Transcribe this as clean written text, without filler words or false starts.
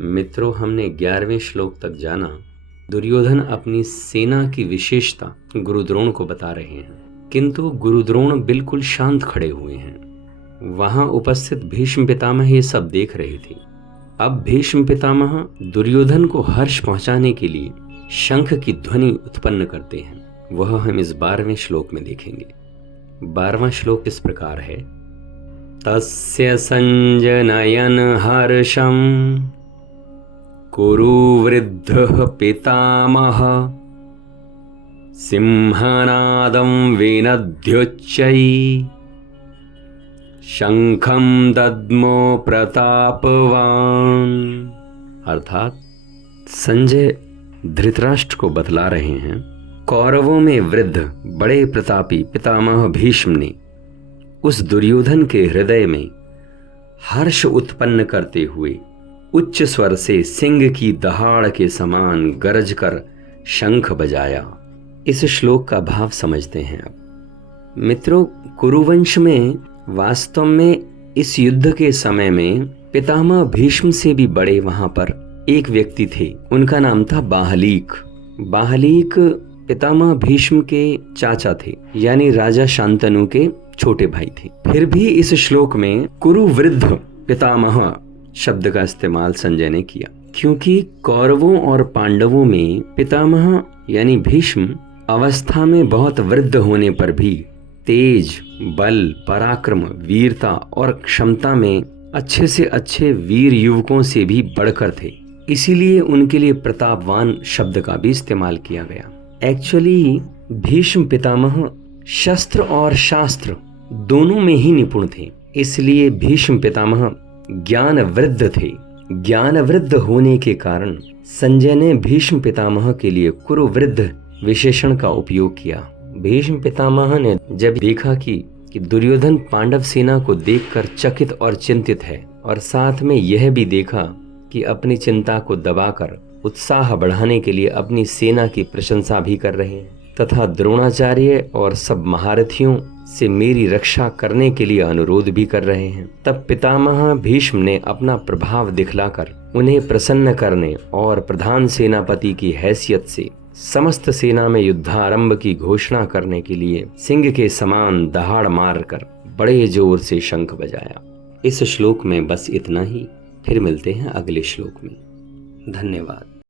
मित्रों, हमने 11वें श्लोक तक जाना। दुर्योधन अपनी सेना की विशेषता गुरु द्रोण को बता रहे हैं, किंतु गुरु द्रोण बिल्कुल शांत खड़े हुए हैं। वहां उपस्थित भीष्म पितामह ये सब देख रहे थे। अब भीष्म पितामह दुर्योधन को हर्ष पहुंचाने के लिए शंख की ध्वनि उत्पन्न करते हैं। वह हम इस 12वें श्लोक में देखेंगे। 12वां श्लोक इस प्रकार है। तस्य संजनयन हर्षम कुरु वृद्धः पितामह सिंहनादं विनद्योच्चैः शंखं दद्मो प्रतापवान। अर्थात संजय धृतराष्ट्र को बतला रहे हैं, कौरवों में वृद्ध बड़े प्रतापी पितामह भीष्म ने उस दुर्योधन के हृदय में हर्ष उत्पन्न करते हुए उच्च स्वर से सिंह की दहाड़ के समान गरज कर शंख बजाया। इस श्लोक का भाव समझते हैं। अब मित्रों, कुरुवंश में वास्तव में इस युद्ध के समय में पितामह भीष्म से भी बड़े वहां पर एक व्यक्ति थे। उनका नाम था बाहलीक। बाहलीक पितामह भीष्म के चाचा थे, यानी राजा शांतनु के छोटे भाई थे। फिर भी इस श्लोक में कुरु वृद्ध पितामह शब्द का इस्तेमाल संजय ने किया, क्योंकि कौरवों और पांडवों में पितामह यानी भीष्म अवस्था में बहुत वृद्ध होने पर भी तेज, बल, पराक्रम, वीरता और क्षमता में अच्छे से अच्छे वीर युवकों से भी बढ़कर थे। इसीलिए उनके लिए प्रतापवान शब्द का भी इस्तेमाल किया गया। एक्चुअली भीष्म पितामह शस्त्र और शास्त्र दोनों में ही निपुण थे, इसलिए भीष्म पितामह ज्ञान वृद्ध थे। ज्ञान वृद्ध होने के कारण संजय ने भीष्म पितामह के लिए कुरु वृद्ध विशेषण का उपयोग किया। भीष्म पितामह ने जब देखा कि दुर्योधन पांडव सेना को देखकर चकित और चिंतित है, और साथ में यह भी देखा कि अपनी चिंता को दबाकर उत्साह बढ़ाने के लिए अपनी सेना की प्रशंसा भी कर रहे हैं, तथा द्रोणाचार्य और सब महारथियों से मेरी रक्षा करने के लिए अनुरोध भी कर रहे हैं, तब पितामह भीष्म ने अपना प्रभाव दिखलाकर उन्हें प्रसन्न करने और प्रधान सेनापति की हैसियत से समस्त सेना में युद्धारंभ की घोषणा करने के लिए सिंह के समान दहाड़ मारकर बड़े जोर से शंख बजाया। इस श्लोक में बस इतना ही। फिर मिलते हैं अगले श्लोक में। धन्यवाद।